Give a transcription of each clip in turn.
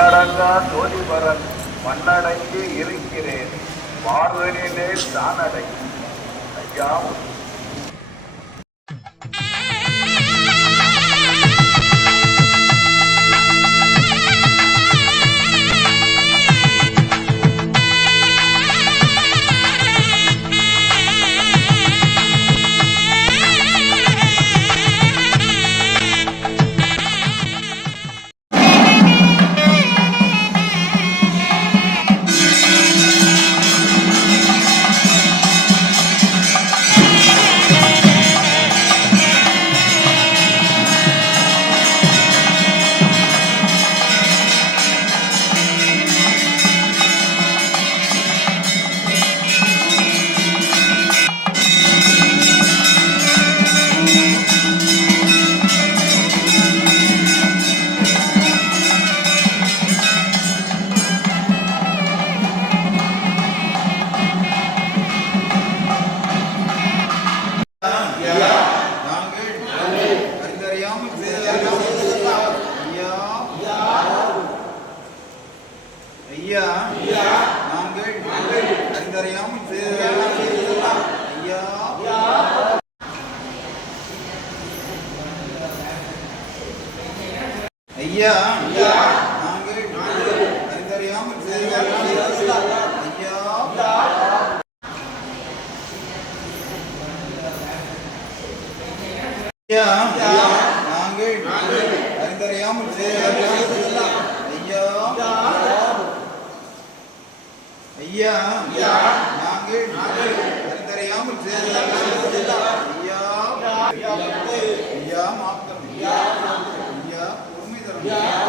மண்ணடங்கா ஜோதிபரன் மண்ணடங்கி இருக்கிறேன். மாறுதலிலே தானடங்கி ஐயா ஐயா நாங்கள் அறிந்தறியாம் ஐயா ஐயா நாங்கள் அறிந்தறியாம் ஐயா ஐயா நாங்கள் அறிந்தறியாமல் செய்ய ஐயா நாங்கள் அறிந்தறியாமல் ஐயா ஐயா மாத்தம் ஐயா பொறுமை தரம்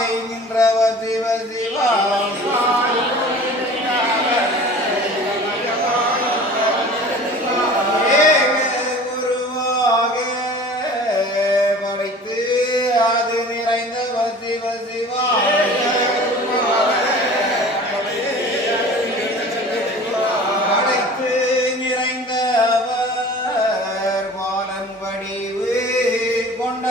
ஏகமயமாய் நின்றவர் சிவ சிவா கொண்ட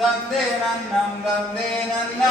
നന്ദേ നന്ദേ നന്ദേ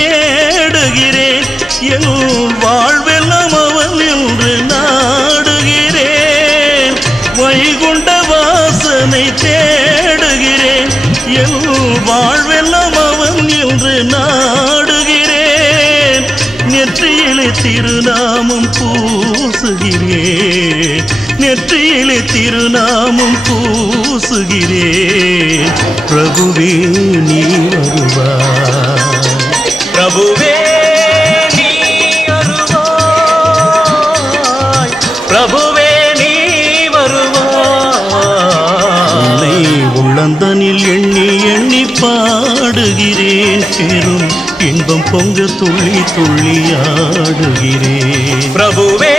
பூசுகிறே நெற்றியிலே திருநாமம் பூசுகிறே. பிரபுவே நீ வருவா. பிரபுவே பிரபுவே நீ வருவாய். உள்ளந்தனில் எண்ணி எண்ணி பாடுகிறேன் பெரும் இன்பம் பொங்க துள்ளி துள்ளியாடுகிறேன் பிரபுவே